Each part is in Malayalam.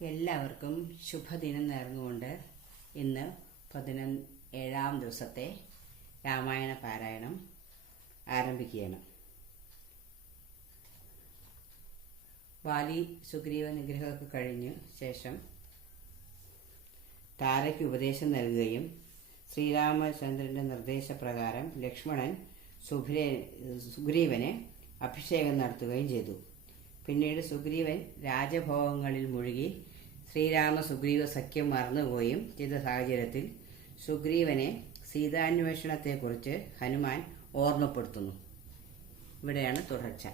എല്ലാവർക്കും ശുഭദിനം നേർന്നുകൊണ്ട് ഇന്ന് 17ാം ദിവസത്തെ രാമായണ പാരായണം ആരംഭിക്കുകയാണ്. വാലി സുഗ്രീവ നിഗ്രഹമൊക്കെ കഴിഞ്ഞ ശേഷം താരയ്ക്ക് ഉപദേശം നൽകുകയും ശ്രീരാമചന്ദ്രൻ്റെ നിർദ്ദേശപ്രകാരം ലക്ഷ്മണൻ സുഗ്രീവനെ അഭിഷേകം നടത്തുകയും ചെയ്തു. പിന്നീട് സുഗ്രീവൻ രാജഭോഗങ്ങളിൽ മുഴുകി സുഗ്രീവ സഖ്യം മറന്നുപോയും ചെയ്ത സാഹചര്യത്തിൽ സുഗ്രീവനെ സീതാന്വേഷണത്തെക്കുറിച്ച് ഹനുമാൻ ഓർമ്മപ്പെടുത്തുന്നു. ഇവിടെയാണ് തുടർച്ച.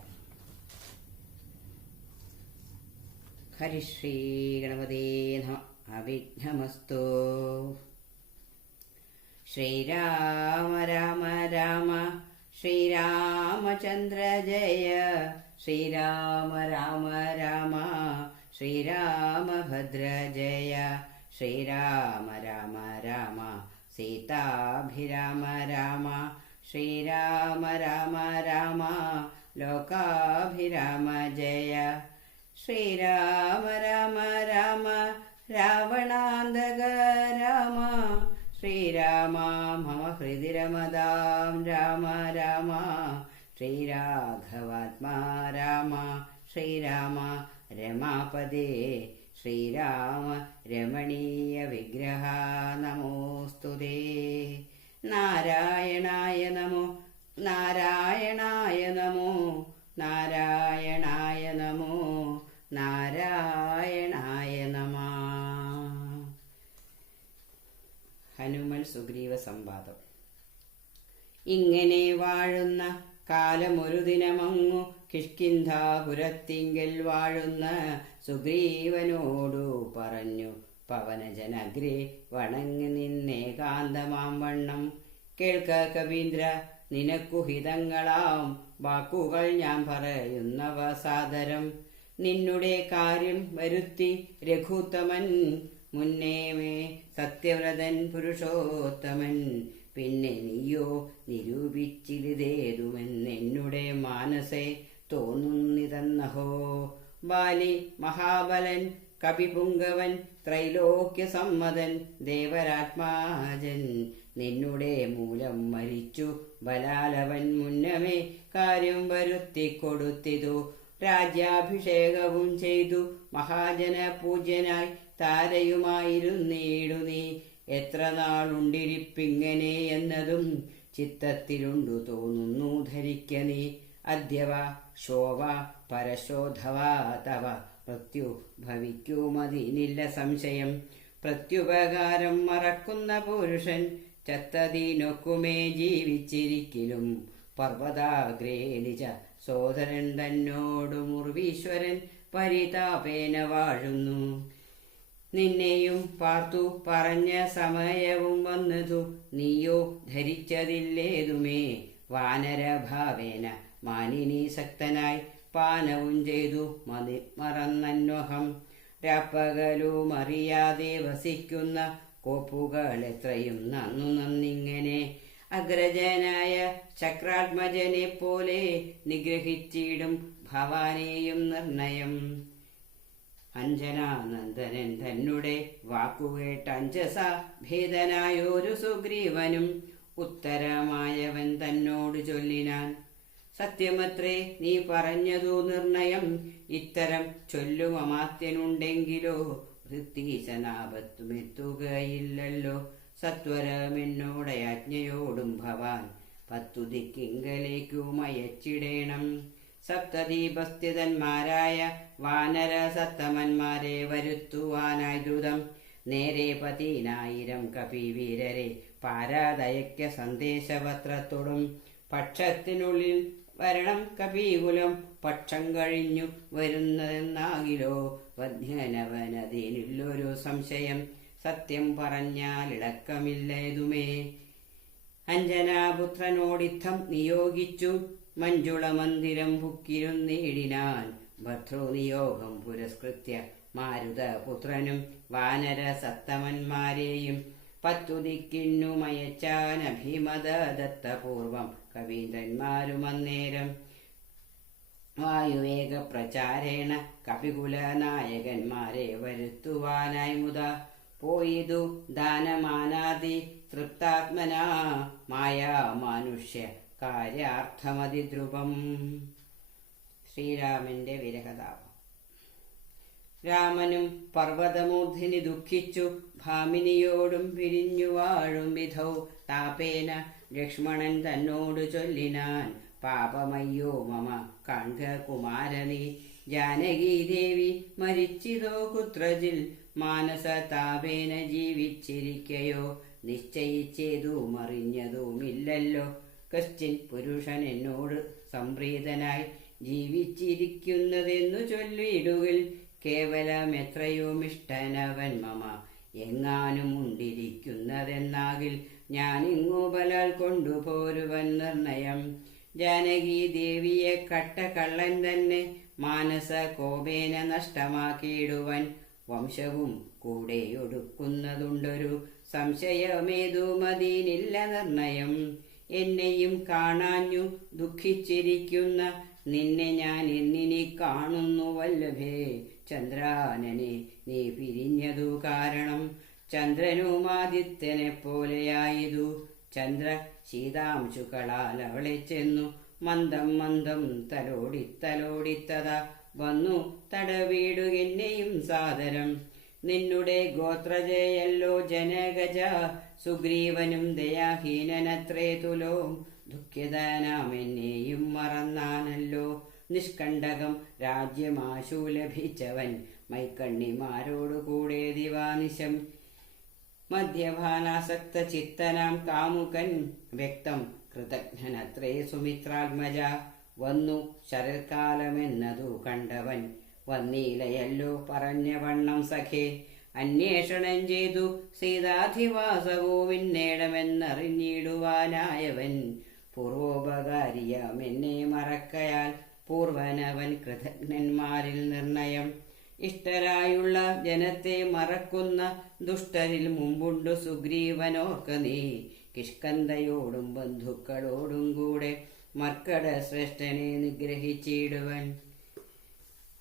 ഹരിശ്രീ ഗണപതേ നമഃ. അവിഘ്നമസ്തു. ശ്രീരാമ രാമ രാമ ശ്രീരാമചന്ദ്ര ജയ. ശ്രീരാമ രാമ രാമ ശ്രീരാമഭദ്ര ജയ. ശ്രീരാമ രാമ രാമ സീതാഭിരാമ രാമ. ശ്രീരാമ രാമ രാമ ലോകാഭിരാമ ജയ. ശ്രീരാമ രാമ രാമ രാവണാന്തക രാമ. ശ്രീരാമ മമ ഹൃദി രമതാം രാമ രാമ. ശ്രീരാഘവാത്മാ രാമ. ശ്രീരാമ രമാപദേ. ശ്രീരാമ രമണീയ വിഗ്രഹ നമോസ്തുതേ. നാരായണായ നമോ നാരായണായ നമോ നാരായണായ നമോ നാരായണായ നമഃ. ഹനുമൽ സുഗ്രീവ സംവാദം. ഇങ്ങനെ വാഴുന്ന കാലമൊരു ദിനമങ്ങു കിഷ്കിന്ധാപുരത്തിങ്കൽ വാഴുന്ന സുഗ്രീവനോടു പറഞ്ഞു, പവനജനഗ്രേ വണങ്ങി നിന്നേകാന്തമാം വണ്ണം. കേൾക്ക കവീന്ദ്ര, നിനക്കു ഹിതങ്ങളാം വാക്കുകൾ ഞാൻ പറയുന്നവ സാദരം. നിന്നുടെ കാര്യം വരുത്തി രഘുത്തമൻ മുന്നേമേ സത്യവ്രതൻ പുരുഷോത്തമൻ. പിന്നെ നീയോ നിരൂപിച്ചിരുതേതുമെന്നെന്നുടെ മാനസേ തോന്നുന്നിതന്നഹോ. ബാലി മഹാബലൻ കപിപുങ്കവൻ ത്രൈലോക്യ സമ്മതൻ ദേവരാത്മാജൻ. നിന്നുടെ മൂലം മരിച്ചു ബലാലവൻ മുന്നമേ കാര്യം വരുത്തിക്കൊടുത്തിതു. രാജ്യാഭിഷേകവും ചെയ്തു മഹാജന പൂജ്യനായി താരയുമായിരുന്നീടു നീ. എത്ര നാളുണ്ടിരിപ്പിങ്ങനെ എന്നതും ചിത്തത്തിലുണ്ടു തോന്നുന്നു ധരിക്ക നീ. അദ്യവ ശോഭ പരശോധവാ തവ മൃത്യു ഭവിക്കുമതിനില്ല സംശയം. പ്രത്യുപകാരം മറക്കുന്ന പുരുഷൻ ചത്തതിനൊക്കുമേ ജീവിച്ചിരിക്കലും. പർവ്വതാഗ്രേ നിജ സോദരൻ തന്നോടു മുർവീശ്വരൻ പരിതാപേന വാഴുന്നു. നിന്നെയും പാർത്തു പറഞ്ഞ സമയവും വന്നതു നീയോ ധരിച്ചതില്ലേതുമേ. വാനരഭാവേന മാനിനി ശക്തനായി പാനവും ചെയ്തു മറന്നന്വഹം. രാപ്പകലുമറിയാതെ വസിക്കുന്ന കോപ്പുകൾ എത്രയും നന്നിങ്ങനെ. അഗ്രജനായ ചക്രാത്മജനെ പോലെ നിഗ്രഹിച്ചിടും ഭവാനെയും നിർണയം. അഞ്ജനാനന്ദനൻ തന്നെ വാക്കുകേട്ട അഞ്ജസ ഭേദനായൊരു സുഗ്രീവനും ഉത്തരമായവൻ തന്നോട് ചൊല്ലിനാൻ, സത്യമത്രേ നീ പറഞ്ഞതു നിർണയം. ഇത്തരം ചൊല്ലും അമാത്യനുണ്ടെങ്കിലോ ഭൃത്തീശനാപത്തുമെത്തുകയില്ലല്ലോ. സത്വരമെന്നോടയാജ്ഞയോടും ഭവാൻ 10 ദിക്കിങ്കലേക്കുമയച്ചിടേണം. സപ്തദീപസ്ഥിതന്മാരായ വാനര സത്തമന്മാരെ വരുത്തുവാനായി ദ്രുതം. നേരെ 10,000 കപിവീരരെ പാരാതയക്ക സന്ദേശപത്രത്തോടും. പക്ഷത്തിനുള്ളിൽ വരണം കപികുലം പക്ഷം കഴിഞ്ഞു വരുന്നതെന്നാകിലോ. വധ്യനവനതിനുള്ളൊരു സംശയം, സത്യം പറഞ്ഞാൽ ഇളക്കമില്ലേതുമേ. അഞ്ജനാപുത്രനോടിത്തം നിയോഗിച്ചു മഞ്ജുള മന്ദിരം ഭുക്കിരുന്നേടിനാൻ. ഭർതൃനിയോഗം പുരസ്കൃത്യ മാരുതപുത്രനും വാനര സത്തമന്മാരെയും 10 ദിക്കിന്നുമയച്ചാനഭിമത ദത്തപൂർവം കവീന്ദ്രന്മാരും അന്നേരം. വായുവേഗ പ്രചാരേണ കപികുല നായകന്മാരെ വരുത്തുവാനായി മുതാ പോയിതു ദാനമാനാദി തൃപ്താത്മനാ മായാ മാനുഷ്യ കാര്യാർത്ഥമതിദ്രുപം. ശ്രീരാമന്റെ വിരഹതാപം. രാമനും പർവ്വതമൂർധിനി ദുഃഖിച്ചു ഭാമിനിയോടും പിരിഞ്ഞു വാഴും വിധൗ താപേന ലക്ഷ്മണൻ തന്നോട് ചൊല്ലിനാൻ പാപമയ്യോ മമ കാൺക കുമാരനീ ജാനകീദേവി മരിച്ചിതോ കുത്രജിൽ മാനസ താപേന ജീവിച്ചിരിക്കയോ നിശ്ചയിച്ചേതുമറിഞ്ഞതുമില്ലല്ലോ കശ്ചിൻ പുരുഷൻ എന്നോട് സംപ്രീതനായി ജീവിച്ചിരിക്കുന്നതെന്നു ചൊല്ലിടുകിൽ കേവലമെത്രയുമിഷ്ടനവൻ മമ എങ്ങാനും ഉണ്ടിരിക്കുന്നതെന്നാകിൽ ഞാനിങ്ങു ബലാൽ കൊണ്ടുപോരുവൻ നിർണയം. ജാനകി ദേവിയെ കട്ട കള്ളൻ തന്നെ മാനസ കോപേന നഷ്ടമാക്കിയിടുവൻ വംശവും കൂടെയൊടുക്കുന്നതുണ്ടൊരു സംശയമേതുമതിനില്ല നിർണയം. എന്നെയും കാണാഞ്ഞു ദുഃഖിച്ചിരിക്കുന്ന നിന്നെ ഞാൻ എന്നിനി കാണുന്നു വല്ലഭേ ചന്ദ്രാനനെ നീ പിരിഞ്ഞതു കാരണം ചന്ദ്രനുമാദിത്യനെ പോലെയായതു ചന്ദ്ര ശീതാംശുക്കളാൽ അവളെ ചെന്നു മന്ദം മന്ദം തലോടിത്തലോടിത്തതാ വന്നു തടവീടുകെന്നെയും സാദരം നിന്നുടെ ഗോത്രജയല്ലോ ജനഗജ സുഗ്രീവനും ദയാഹീനനത്രേ തുലോ ദുഃഖിതനാമെന്നെയും മറന്നാനല്ലോ നിഷ്കണ്ടകം രാജ്യമാശു ലഭിച്ചവൻ മൈക്കണ്ണിമാരോടുകൂടെ ദിവാനിശം മദ്യപാനാസക്ത ചിത്തനാം കാമുകൻ വ്യക്തം കൃതജ്ഞനത്രേ സുമിത്രാത്മജ വന്നു ശരൽക്കാലമെന്നതു കണ്ടവൻ വന്നീലയല്ലോ പറഞ്ഞ വണ്ണം സഖേ അന്വേഷണം ചെയ്തു സീതാധിവാസവും നേടമെന്നറിഞ്ഞിടുവാനായവൻ പൂർവോപകാരിയാം എന്നെ മറക്കയാൽ പൂർവനവൻ കൃതജ്ഞന്മാരിൽ നിർണയം ഇഷ്ടരായുള്ള ജനത്തെ മറക്കുന്ന ദുഷ്ടരിൽ മുമ്പുണ്ടു സുഗ്രീവനോർക്ക നീ കിഷ്കന്ധയോടും ബന്ധുക്കളോടും കൂടെ മർക്കട ശ്രേഷ്ഠനെ നിഗ്രഹിച്ചിടുവൻ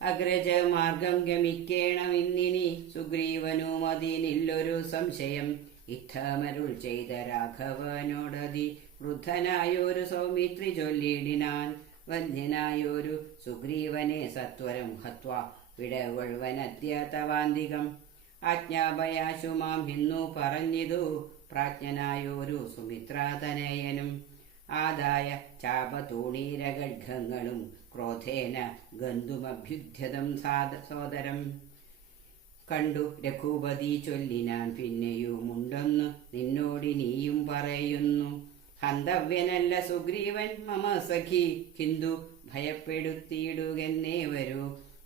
അഗ്രജ മാർഗം ഗമിക്കേണമിന്നിനി സുഗ്രീവനും അതിനില്ലൊരു സംശയം ഇത്തമരുൾ ചെയ്ത രാഘവനോടതി വൃദ്ധനായൊരു സൗമിത്രി ചൊല്ലിടിനാൻ വന്ധ്യനായൊരു സുഗ്രീവനെ സത്വരം ഹത്വ വിടവഴുവനദ്യ തവാന്തികം ആജ്ഞാപയാശുമാം ഹിന്നു പറഞ്ഞിതു പ്രാജ്ഞനായൊരു സുമിത്രാതനയനും ആദായ ചാപതൂണീരഗഡ്ഗങ്ങളും ക്രോധേന ഗന്ധുമഭ്യുദ്ധ്യതം സോദരം കണ്ടു രഘുപതി ചൊല്ലിനാൻ പിന്നെയുമുണ്ടെന്ന് നിന്നോടിനിയും പറയുന്നു ഹന്തവ്യനല്ല സുഗ്രീവൻ മമ സഖി കിന്തു ഭയപ്പെടുത്തിയിടുകെന്നേ വരൂ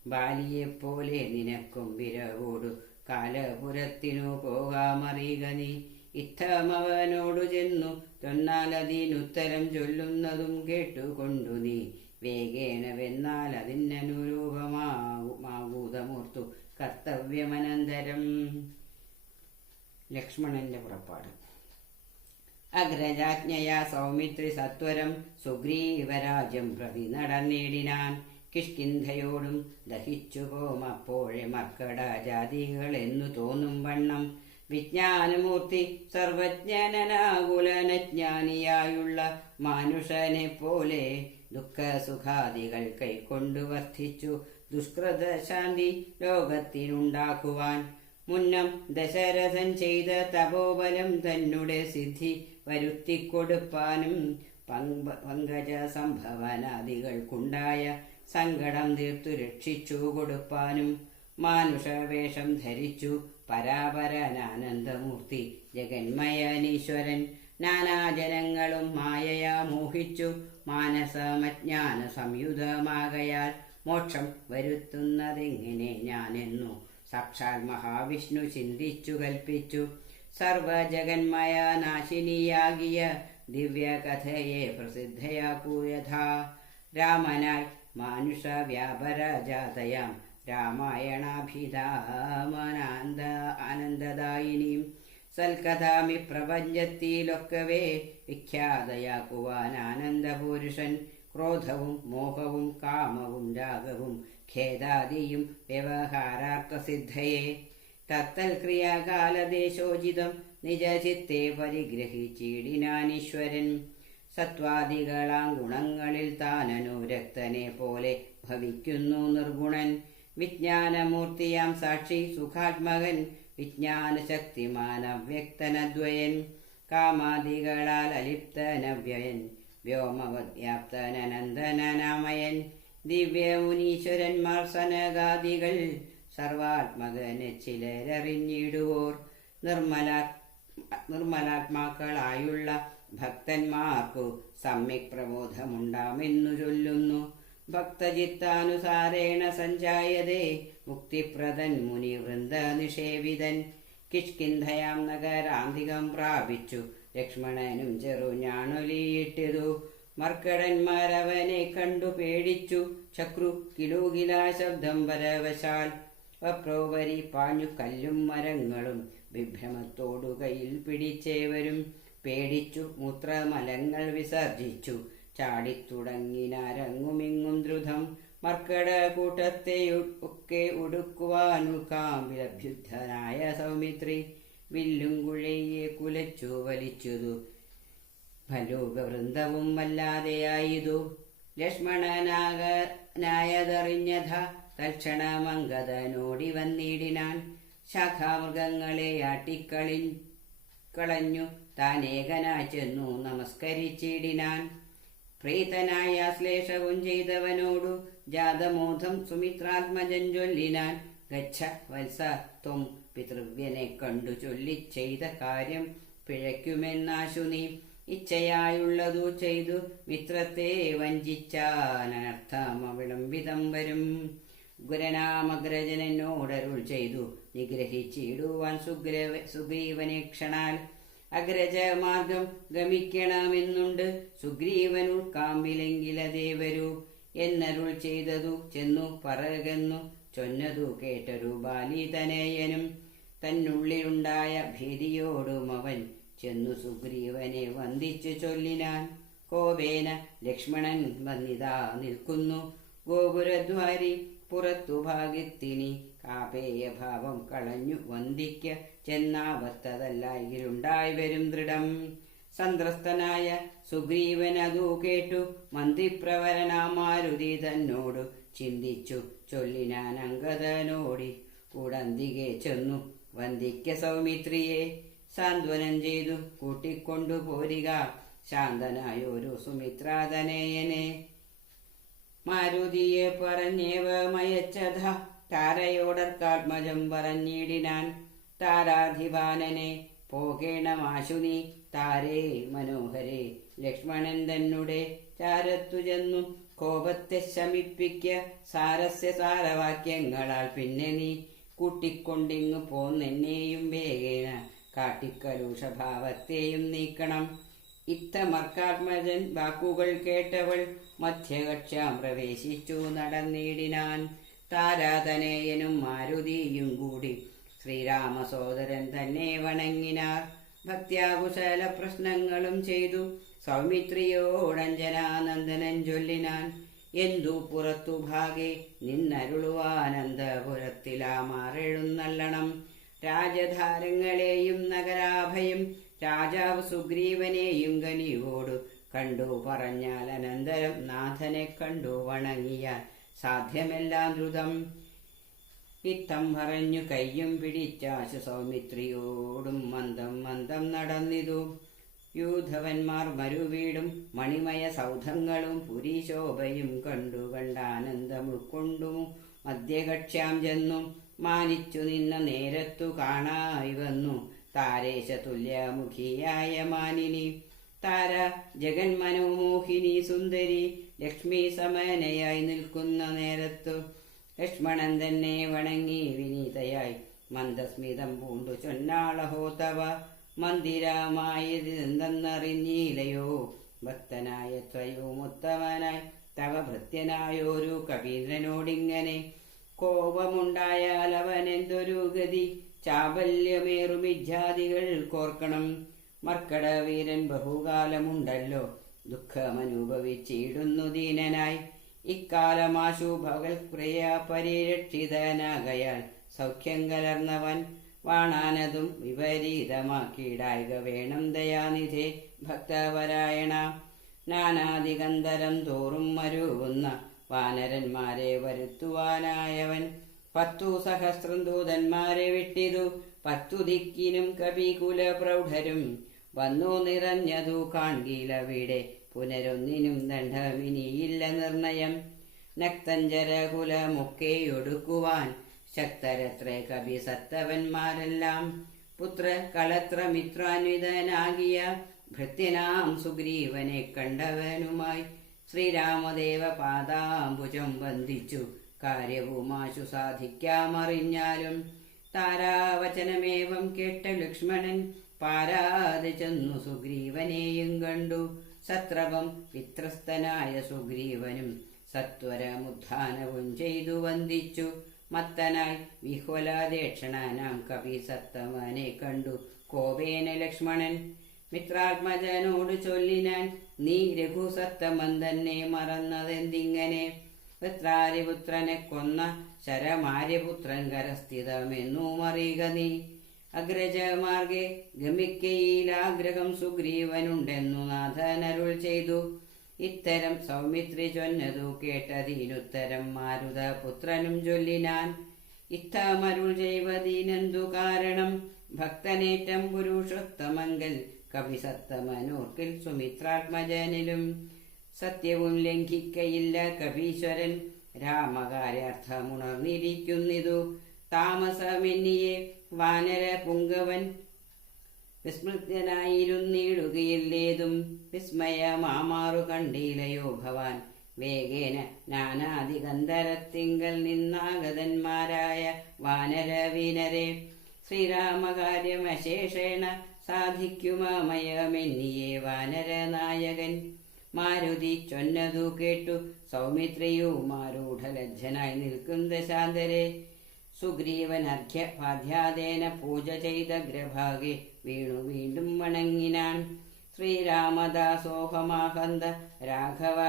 ബാലിയെപ്പോലെ നിനക്കും വിരവോടു കാലപുരത്തിനു പോകാമറിയുക നീ ഇത്തമവനോടു ചെന്നു തൊന്നാലതിനുത്തരം ചൊല്ലുന്നതും കേട്ടുകൊണ്ടു നീ വേഗേനവെന്നാൽ അതിനനുരൂപമാകൂതമൂർത്തു കർത്തവ്യമനന്തരം. ലക്ഷ്മണന്റെ പുറപ്പാട്. അഗ്രജാജ്ഞയാ സൗമിത്രി സത്വരം സുഗ്രീവരാജ്യം പ്രതി നടന്നിടിനാൻ കിഷ്കിന്ധയോടും ദഹിച്ചു പോമപ്പോഴെ മർക്കട ജാതികളെന്നു തോന്നും വണ്ണം വിജ്ഞാനമൂർത്തി സർവജ്ഞാനനാകുലനജ്ഞാനിയായുള്ള മാനുഷനെ പോലെ ദുഃഖസുഖാദികൾ കൈക്കൊണ്ടു വർദ്ധിച്ചു ദുഷ്കൃത ശാന്തി ലോകത്തിനുണ്ടാക്കുവാൻ മുന്നം ദശരഥൻ ചെയ്ത തപോബലം തന്നെ സിദ്ധി വരുത്തിക്കൊടുപ്പാനും പങ്കജ സംഭവനാദികൾക്കുണ്ടായ സങ്കടം തീർത്തു രക്ഷിച്ചു കൊടുപ്പാനും മാനുഷവേഷം ധരിച്ചു പരാപരനാനന്ദമൂർത്തി ജഗന്മയനീശ്വരൻ നാനാജനങ്ങളും മായയാ മോഹിച്ചു മാനസമജ്ഞാന സംയുതമാകയാൽ മോക്ഷം വരുത്തുന്നതെങ്ങനെ ഞാനെന്നു സാക്ഷാൽ മഹാവിഷ്ണു ചിന്തിച്ചു കൽപ്പിച്ചു സർവജഗന്മയ നാശിനിയാകിയ ദിവ്യകഥയെ പ്രസിദ്ധയാക്കൂ യഥാ രാമനായി മാനുഷ വ്യാപരജാതയാം രാമായണാഭിധാമാനന്ദ ആനന്ദദായിനിയും സൽക്കഥാമി പ്രപഞ്ചത്തിലൊക്കവേ വിഖ്യാതയാക്കുവാൻ ആനന്ദപുരുഷൻ ക്രോധവും മോഹവും കാമവും രാഗവും ഖേദാദിയും വ്യവഹാരാർത്ഥസിദ്ധയെ തത്തൽ ക്രിയാകാലദേശോചിതം നിജചിത്തെ പരിഗ്രഹിച്ചിടിനാനീശ്വരൻ. സത്വാദികളാം ഗുണങ്ങളിൽ താനനുരക്തനെ പോലെ ഭവിക്കുന്നു നിർഗുണൻ. വിജ്ഞാനമൂർത്തിയാം സാക്ഷി സുഖാത്മകൻ വിജ്ഞാനശക്തിമാൻ അവ്യക്തനദ്വയൻ. കാമാദികളാൽ അലിപ്തനവ്യയൻ വ്യോമവദ്വ്യാപ്തനനന്ദനനാമയൻ. ദിവ്യമുനീശ്വരന്മാർ സനകാദികൾ സർവാത്മകനെ ചിലരറിഞ്ഞിടുവോർ. നിർമ്മലാത്മാക്കളായുള്ള ഭക്തന്മാർക്കു സമ്യക് പ്രബോധമുണ്ടാമെന്നു ചൊല്ലുന്നു. ഭക്തചിത്താനുസാരേണ സഞ്ജായതേ മുക്തിപ്രദൻ മുനിവൃന്ദ നിഷേവിതൻ. കിഷ്കിന്ധയാം നഗരാന്തികം പ്രാപിച്ചു ലക്ഷ്മണനും ചെറുഞാണൊലിയിട്ടിതു. മർക്കടന്മാരവനെ കണ്ടു പേടിച്ചു ചക്രു കിലുകിലാ ശബ്ദം പരവശാൽ. വപ്രോവരി പാഞ്ഞു കല്ലും മരങ്ങളും വിഭ്രമത്തോടു കയ്യിൽ പിടിച്ചേവരും. പേടിച്ചു മൂത്രമലങ്ങൾ വിസർജിച്ചു ചാടിത്തുടങ്ങിനാരങ്ങുമിങ്ങും ദ്രുതം. മർക്കട കൂട്ടത്തെ ഒക്കെ ഉടുക്കുവാനുൾക്കാമ്പിലഭ്യുദ്ധനായ സൗമിത്രി വില്ലും കുഴയെ കുലച്ചു വലിച്ചതു. ഫലൂകവൃന്ദവും വല്ലാതെയായതു. ലക്ഷ്മണനായതറിഞ്ഞഥ തൽക്ഷണമംഗതനോടി വന്നിടിനാൻ. ശാഖാമൃഗങ്ങളെ ആട്ടിക്കളഞ്ഞു താനേകനായി ചെന്നു നമസ്കരിച്ചിടിനാൻ. പ്രീതനായ ശ്ലേഷവും ചെയ്തവനോടു ജാതമോധം സുമിത്രാത്മജൻ ചൊല്ലിനാൻ. ഗച്ഛ വത്സ ത്വം പിതൃവ്യനെ കണ്ടു ചൊല്ലി ചെയ്ത കാര്യം പിഴയ്ക്കുമെന്നാശു നീ. ഇച്ഛയായുള്ളതു ചെയ്തു മിത്രത്തെ വഞ്ചിച്ചാനർത്ഥം അവിളംബിതം വരും. ഗുരനാമഗ്രജനോടരുൾ ചെയ്തു നിഗ്രഹിച്ചിടുവാൻ സുഗ്രീവനേക്ഷണാൽ. അഗ്രജമാർഗം ഗമിക്കണമെന്നുണ്ട് സുഗ്രീവൻ ഉൾക്കാമ്പിലെങ്കിലതേ വരൂ എന്നരുൾ ചെയ്തതു ചെന്നു പറകെന്നു ചൊന്നതു കേട്ടൊരു ബാലിതനയനും. തന്നുള്ളിലുണ്ടായ ഭീതിയോടും അവൻ ചെന്നു സുഗ്രീവനെ വന്ദിച്ചു ചൊല്ലിനാൻ. കോപേന ലക്ഷ്മണൻ വന്നിതാ നിൽക്കുന്നു ഗോപുരദ്വാരി പുറത്തു ഭാഗത്തിനി. കാപേയഭാവം കളഞ്ഞു വന്ദിക്ക ചെന്നാവത്തതല്ലായിരുണ്ടായി വരും ദൃഢം. സന്ത്രസ്തനായ സുഗ്രീവനതു കേട്ടു മന്ത്രിപ്രവരനാമാരുതി തന്നോടു ചിന്തിച്ചു ചൊല്ലിനാൻ അങ്കദനോടി. കൂടന്തികെ ചെന്നു വന്ദിക്ക സൗമിത്രിയെ സാന്ത്വനം ചെയ്തു കൂട്ടിക്കൊണ്ടു പോരിക ശാന്തനായൊരു സുമിത്രാതനയനെ. മാരുതിയെ പറഞ്ഞേവമയച്ചത താരയോടർക്കാത്മജം പറഞ്ഞിടിനാൻ. താരാധിപാലനെ പോകേണമാശു നീ താരേ മനോഹരെ. ലക്ഷ്മണൻ തന്നെ ചാരത്തു ചെന്നു കോപത്തെ ശമിപ്പിക്ക സാരസ്യ സാരവാക്യങ്ങളാൽ പിന്നെ നീ കൂട്ടിക്കൊണ്ടിങ്ങു പോന്നെന്നെയും വേഗേന കാട്ടിക്കലൂഷഭാവത്തെയും നീക്കണം. ഇത്തമർക്കാത്മജൻ വാക്കുകൾ കേട്ടവൾ മധ്യകക്ഷ്യാം പ്രവേശിച്ചു നടന്നിടിനാൻ. താരാതനേയനും മാരുതിയും കൂടി ശ്രീരാമസോദരൻ തന്നെ വണങ്ങിനാർ. ഭക്ത്യാകുശല പ്രശ്നങ്ങളും ചെയ്തു സൗമിത്രിയോടഞ്ജനാനന്ദനൻ ചൊല്ലിനാൻ. എന്തു പുറത്തു ഭാഗെ നിന്നരുളുവാനന്ദപുരത്തിലാമാറെഴുന്നള്ളണം. രാജധാരങ്ങളെയും നഗരാഭയം രാജാവ് സുഗ്രീവനെയും കനിവോടു കണ്ടു പറഞ്ഞാൽ അനന്തരം നാഥനെ കണ്ടു വണങ്ങിയാൽ സാധ്യമെല്ലാം ദ്രുതം. ഇത്തം പറഞ്ഞു കയ്യും പിടിച്ചാശു സൗമിത്രിയോടും മന്ദം മന്ദം നടന്നിതു. യൂധവന്മാർ മരുവീടും മണിമയ സൗധങ്ങളും പുരീശോഭയും കണ്ടു കണ്ടാനന്ദം ഉൾക്കൊണ്ടു മധ്യകക്ഷ്യാം ചെന്നു. മാനിച്ചു നിന്ന നേരത്തു കാണായി വന്നു താരേശ തുല്യമുഖിയായ മാനിനി. താര ജഗന്മനോമോഹിനി സുന്ദരി ലക്ഷ്മി സമനയായി നിൽക്കുന്ന നേരത്തു ലക്ഷ്മണൻ തന്നെ വണങ്ങി വിനീതയായി മന്ദസ്മിതം പൂണ്ടു ചൊന്നാളഹോ തവ മന്ദിരമായതെന്തെന്നറിഞ്ഞീലയോ. ഭക്തനായ ത്വയുമുത്തമനായി തവ ഭൃത്യനായോരു കവീന്ദ്രനോടിങ്ങനെ കോപമുണ്ടായാൽ അവനെന്തൊരു ഗതി. ചാബല്യമേറുമിജ്ജാതികൾ കോർക്കണം. മർക്കടവീരൻ ബഹുകാലമുണ്ടല്ലോ ദുഃഖമനുഭവിച്ചിടുന്നു ദീനനായി. ഇക്കാലമാശു ഭഗൽപ്രിയ പരിരക്ഷിതനാകയാൽ സൗഖ്യം കലർന്നവൻ വാണാനതും വിപരീതമാക്കിയിടായിക വേണം ദയാനിധേ ഭക്തപരായണ. നാനാദിഗന്ധരം തോറും മരുവുന്ന വാനരന്മാരെ വരുത്തുവാനായവൻ 10 സഹസ്രം ദൂതന്മാരെ വിട്ടിതു 10 ദിക്കിനും കവികുല പ്രൗഢരും വന്നു നിറഞ്ഞതു കാൺകീലവിടെ പുനരൊന്നിനും ദണ്ഡമിനിയില്ല നിർണയം. നക്തഞ്ചരകുലമൊക്കെയൊടുക്കുവാൻ ശക്തരത്രേ കവി സത്തവന്മാരെല്ലാം. പുത്ര കളത്ര മിത്രാന്വിതനാകിയ ഭൃത്യനാം സുഗ്രീവനെ കണ്ടവനുമായി ശ്രീരാമദേവ പാദാംബുജം വന്ദിച്ചു കാര്യവുമാശു സാധിക്കാമറിഞ്ഞാലും. താരാവചനമേവം കേട്ട ലക്ഷ്മണൻ പാരാതെ ചെന്നു സുഗ്രീവനെയും കണ്ടു. സത്രപം വിത്രസ്തനായ സുഗ്രീവനും സത്വരമുദ്ധാനവും ചെയ്തു വന്ദിച്ചു. മത്തനായി വിഹ്വലാദേക്ഷണനാം കവി സത്തമനെ കണ്ടു കോപേന ലക്ഷ്മണൻ. മിത്രാത്മജനോട് ചൊല്ലിനാൻ, നീ രഘുസത്തമൻ തന്നെ മറന്നതെന്തിങ്ങനെ? വൃത്രാരിപുത്രനെ കൊന്ന ശരമാര്യപുത്രൻ കരസ്ഥിതമെന്നുമറിയുക നീ. അഗ്രജമാർഗെ ഗമിക്കയിലാഗ്രഹം സുഗ്രീവനുണ്ടെന്നു നാഥനരുൾ ചെയ്തു. ഇത്തരം സൗമിത്രി ചൊന്നതു കേട്ടതിനുത്തരം മാരുതപുത്രനും ചൊല്ലിനാൻ. ഇത്തമരുൾ ചെയ്വതിനെന്തു കാരണം? ഭക്തനേറ്റം പുരുഷോത്തമങ്കൽ കവിസത്തമനോർക്കിൽ സുമിത്രാത്മജനിലും. സത്യവും ലംഘിക്കയില്ല കവീശ്വരൻ രാമകാര്യാർത്ഥമുണർന്നിരിക്കുന്നിതു. താമസമെന്നിയെ വാനര പുങ്കവൻ വിസ്മൃത്യനായിരുന്നിടുകയില്ലേതും. വിസ്മയമാമാറു കണ്ടീലയോ ഭവാൻ? വേഗേന നാനാദിഗന്ധരത്തിങ്കൽ നിന്നാഗതന്മാരായ വാനരവീനരെ ശ്രീരാമകാര്യമശേഷേണ സാധിക്കുമയമെന്നിയെ വാനരനായകൻ. മാരുതി ചൊന്നതു കേട്ടു സൗമിത്രിയുമാരൂഢലജ്ജനായി നിൽക്കും ദശാന്തരെ. സുഗ്രീവൻ അർഘ്യപാധ്യാദേന പൂജ ചെയ്ത ഗ്രഭാഗെ വീണു വീണ്ടും വണങ്ങിനാൻ. ശ്രീരാമദാസോഹമാഹന്ത രാഘവ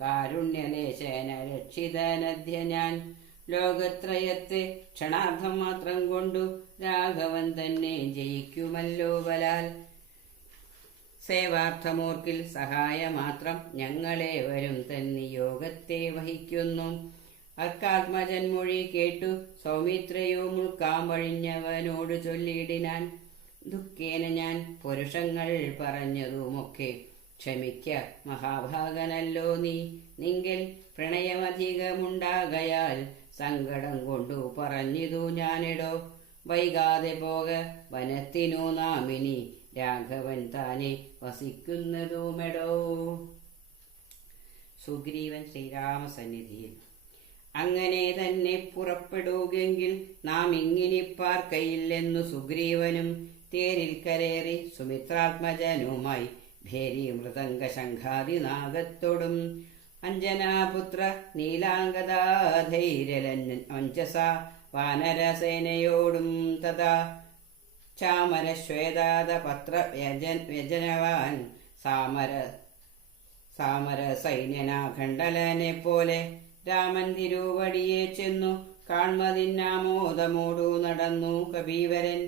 കാരുണ്യലേശന രക്ഷിതനദ്യ ഞാൻ. ലോകത്രയത്തെ ക്ഷണാർദ്ധം മാത്രം കൊണ്ടു രാഘവൻ തന്നെ ജയിക്കുമല്ലോ ബലാൽ. സേവാർത്ഥമോർക്കിൽ സഹായമാത്രം ഞങ്ങളേവരും തന്നിയോഗത്തെ വഹിക്കുന്നു. അർക്കാത്മജൻ മൊഴി കേട്ടു സൗമിത്രയും ഉൾക്കാം വഴിഞ്ഞവനോട് ചൊല്ലിയിടിനാൻ. ദുഃഖേന ഞാൻ പുരുഷങ്ങൾ പറഞ്ഞതുമൊക്കെ ക്ഷമിക്ക മഹാഭാഗനല്ലോ നീ. നിങ്കിൽ പ്രണയമധികമുണ്ടാകയാൽ സങ്കടം കൊണ്ടു പറഞ്ഞിതു ഞാനിടോ. വൈകാതെ പോക വനത്തിനു നാമിനി രാഘവൻ താനെ വസിക്കുന്നതുമെടോ. സുഗ്രീവൻ ശ്രീരാമസന്നിധിയിൽ അങ്ങനെ തന്നെ പുറപ്പെടുകെങ്കിൽ നാം ഇങ്ങിനിപ്പാർക്കയില്ലെന്നു സുഗ്രീവനും തേരിൽ കരേറി സുമിത്രാത്മജനുമായി ഭേരി മൃദംഗ ശംഖാദി നാഗത്തോടും. അഞ്ജനാപുത്ര നീലാംഗദാധൈരലഞ്ജസ വാനരസേനയോടും തഥാ ചാമരശ്വേതാദ പത്ര വ്യജനവാൻ സാമര സൈന്യനാഖണ്ഡലനെ പോലെ രാമൻ തിരുവടിയെ ചെന്നു കാൺമതിന്നാമോദമോടു നടന്നു കബീവരൻ.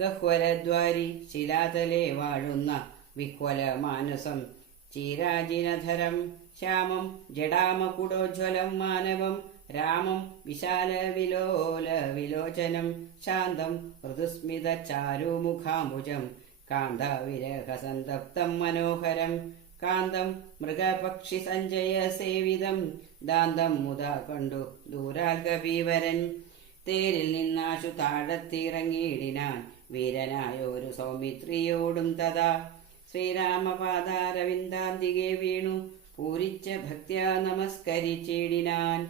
ഗഹ്വരദ്വാരി ശിലാതലെ വാഴുന്ന വിഹ്വല മാനസം ചീരാജിനധരം ശ്യാമം ജഡാമകുടോജ്വലം മാനവം രാമം വിശാല വിലോല വിലോചനം ശാന്തം മൃദുസ്മിത ചാരുമുഖാംബുജം കാന്താവിരഹ സന്തപ്തം മനോഹരം കാന്തം മൃഗപക്ഷി സഞ്ജയ സേവിതം ദാന്തം മുതാ കണ്ടു ദൂരാൽ കബീവരൻ. തേരിൽ നിന്നാശു താഴത്തിറങ്ങിയിടിനാൻ വീരനായൊരു സൗമിത്രിയോടും തഥാ. ശ്രീരാമപാദാരവിന്ദാന്തികെ വീണു പൂരിച്ച ഭക്ത്യാ നമസ്കരിച്ചിടിനാൻ.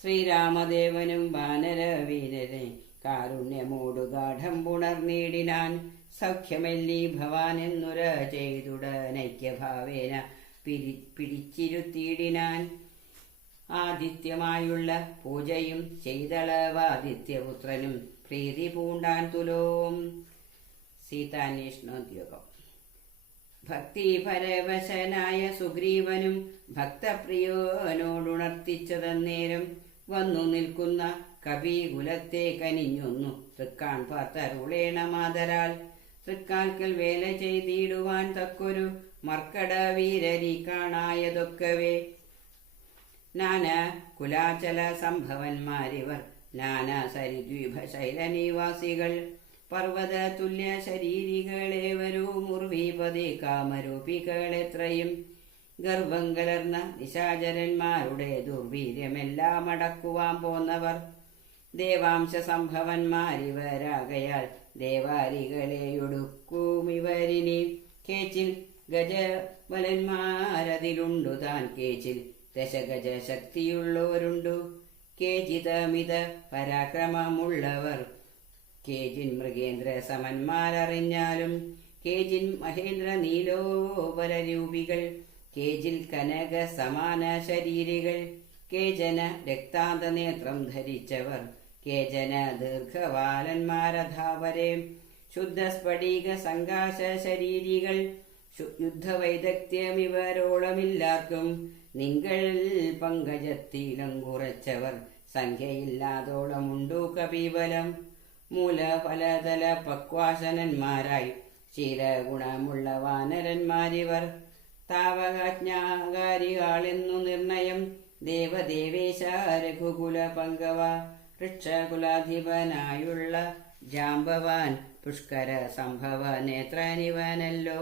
ശ്രീരാമദേവനും വാനരവീരനെ കാരുണ്യമോടു ഗാഠം പുണർന്നിടിനാൻ. സൗഖ്യമല്ലി ഭവാൻ എന്നുര ചെയ്തുടനൈക്യഭാവേന പിടിച്ചിരുത്തിയിടിനാൻ. ആദിത്യമായുള്ള പൂജയും ചെയ്തളവാദിത്യപുത്രനും പ്രീതി പൂണ്ടാൻ തുലോം. സീതാന്വേഷണോദ്യോഗം. ഭക്തിപരവശനായ സുഗ്രീവനും ഭക്തപ്രിയോനോടുണർത്തിച്ചതന്നേരം വന്നു നിൽക്കുന്ന കപികുലത്തെ കനിഞ്ഞൊന്നു തൃക്കാൺ പാർത്തരുളേണമാതരാൽ തൃക്കാൽക്കൽ വേല ചെയ്തിടുവാൻ തക്കൊരു മർക്കട വീരരി കാണായതൊക്കവേ. നാനാ കുലാചല സംഭവന്മാരിവർ, നാനാ സരിദ്വീപ ശൈലനിവാസികൾ, പർവ്വത തുല്യ ശരീരികളേവരും മുർവീപതി കാമരൂപികളെത്രയും, ഗർഭം കലർന്ന നിശാചരന്മാരുടെ ദുർവീര്യമെല്ലാം അടക്കുവാൻ പോന്നവർ. ദേവാംശ സംഭവന്മാരിവരാകയാൽ ദേവാരികളെയൊടുക്കുമിവരിനി. കേച്ചിൽ ഗജബലന്മാരതിലുണ്ടു താൻ, കേച്ചിൽ ദശഗജ ശക്തിയുള്ളവരുണ്ടു. കേചിതമിത പരാക്രമമുള്ളവർ, കേജിൻ മൃഗേന്ദ്ര സമന്മാരറിഞ്ഞാലും. കേജിൻ മഹേന്ദ്ര നീലോപരരൂപികൾ, കേജിൽ കനക സമാന ശരീരികൾ. കേജന രക്താന്ത നേത്രം ധരിച്ചവർ, കേജന ദീർഘവാലന്മാരധാവരെ. ശുദ്ധസ്ഫടിക സങ്കാശ ശരീരികൾ, യുദ്ധവൈദഗ്ധ്യമിവരോളമില്ലാർക്കും. നിങ്ങൾ പങ്കജത്തിലങ്കുറച്ചവർ, സംഖ്യയില്ലാതോളമുണ്ടു കപിബലം. മൂലഫലതല പക്വാസനന്മാരായി ശീലഗുണമുള്ള വാനരന്മാരിവർ. താവകാജ്ഞാകാരികളെന്നു നിർണയം, ദേവദേവേശ രഘുകുല പങ്കവ. വൃക്ഷകുലാധിപനായുള്ള ജാംബവാൻ, പുഷ്കര സംഭവ നേത്രനിവനല്ലോ.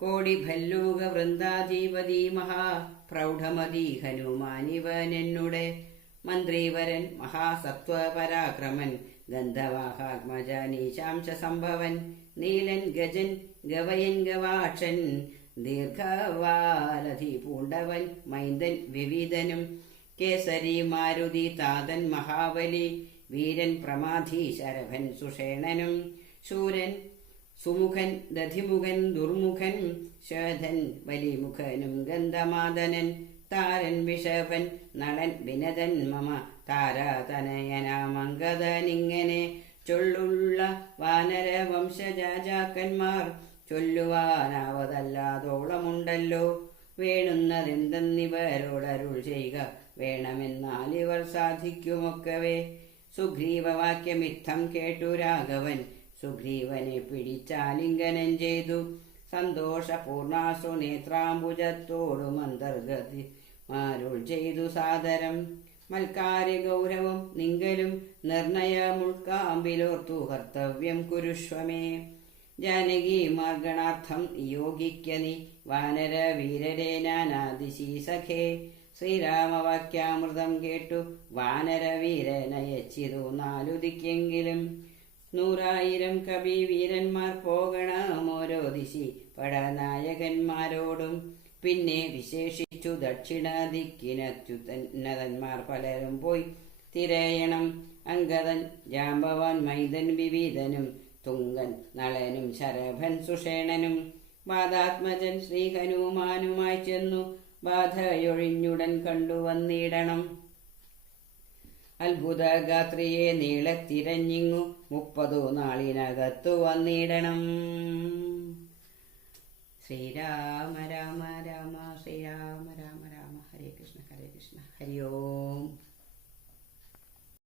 കോടിഭല്ലൂക വൃന്ദാധിപതി മഹാപ്രൗഢമതി ഹനുമാനിവനെന്നുടെ. മന്ത്രിവരൻ മഹാസത്വപരാക്രമൻ, ഗന്ധവാഹാത്മജ നീശാംശ സംഭവൻ. നീലൻ ഗജൻ ഗവയൻ ഗവാക്ഷൻ, ദീർഘവാലധി പൂണ്ടവൻ മൈന്ദൻ വിവിധനും. കേസരി മാരുതി താതൻ മഹാബലി, വീരൻ പ്രമാധി ശരഭൻ സുഷേണനും. ശൂരൻ സുമുഖൻ ദധിമുഖൻ ദുർമുഖൻ, ശ്വേതൻ വലിമുഖനും ഗന്ധമാദനൻ. താരൻ വിഷഭൻ നളൻ വിനതൻ മമ താരാതനയനാമംഗതനിങ്ങനെ. ചൊല്ലുള്ള വാനര വംശജാജാക്കന്മാർ, ചൊല്ലുവാനാവതല്ലാതോളമുണ്ടല്ലോ. വേണുന്നതെന്തെന്നിവരോടരുൾ ചെയ്യുക, വേണമെന്നാലിവർ സാധിക്കുമൊക്കവേ. സുഗ്രീവവാക്യമിത്തം കേട്ടു രാഘവൻ, സുഗ്രീവനെ പിടിച്ചാലിംഗനം ചെയ്തു. സന്തോഷപൂർണാശ്രു നേത്രാംബുജത്തോടും അന്തർഗതി മാരുൾ ചെയ്തു സാദരം. മൽക്കാരി ഗൗരവം നിങ്കലും നിർണയമുൾക്കാമ്പിലോർത്തു കർത്തവ്യം കുരുഷ്വമേ. ജാനകി മാർഗണാർത്ഥം യോഗിക്ക നീ, വാനര വീരരെ നാനാദിശി സഖേ. ശ്രീരാമവാക്യാമൃതം കേട്ടു വാനര വീരനയച്ചിതു 4 ദിക്കെങ്കിലും. 100,000 കവി വീരന്മാർ പോകണമോരോ ദിശി പടനായകന്മാരോടും. പിന്നെ വിശേഷിച്ചു ദക്ഷിണ ദിക്കിനത്യുന്നതന്മാർ പലരും പോയി തിരയണം. അങ്കദൻ ജാംബവാൻ മൈന്ദൻ വിവിധനും, തുങ്കൻ നളനും ശരഭൻ സുഷേണനും. ബാധാത്മജൻ ശ്രീ ഹനുമാനുമായി ചെന്നു, ബാധയൊഴിഞ്ഞുടൻ കണ്ടുവന്നിടണം. അത്ഭുതഗാത്രിയെ നീളത്തിരഞ്ഞിങ്ങു, 30 നാളിനകത്തു വന്നിടണം. ശ്രീരാമ രാമ രാമ ശ്രീരാമ രാമ രാമ. ഹരേ കൃഷ്ണ ഹരേ കൃഷ്ണ. ഹരി ഓം.